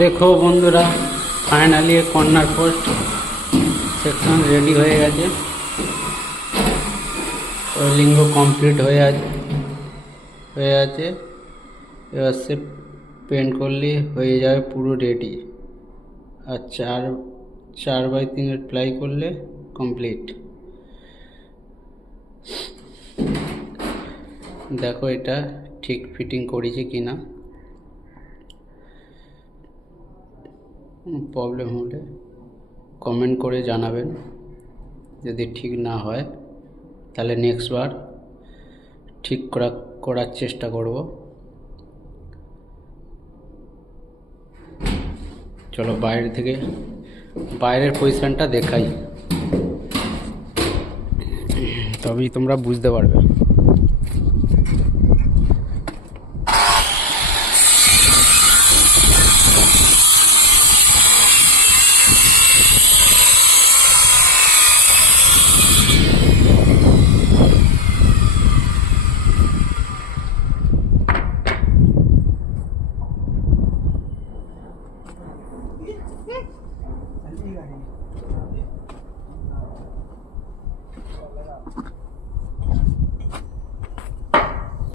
দেখো বন্ধুরা, finally corner post section ready হয়ে গেছে। লিঙ্গ কমপ্লিট হয়ে আছে। এবার সে পেন্ট করলে হয়ে যাবে পুরো রেডি। আর 4x3 প্লাই করলে কমপ্লিট। দেখো এটা ঠিক ফিটিং করেছি কিনা। প্রবলেম হলে কমেন্ট করে জানাবেন। যদি ঠিক না হয় তাহলে নেক্সট বার ঠিক করার চেষ্টা করব। চলো বাইরের পজিশনটা দেখাই, তবেই তোমরা বুঝতে পারবে।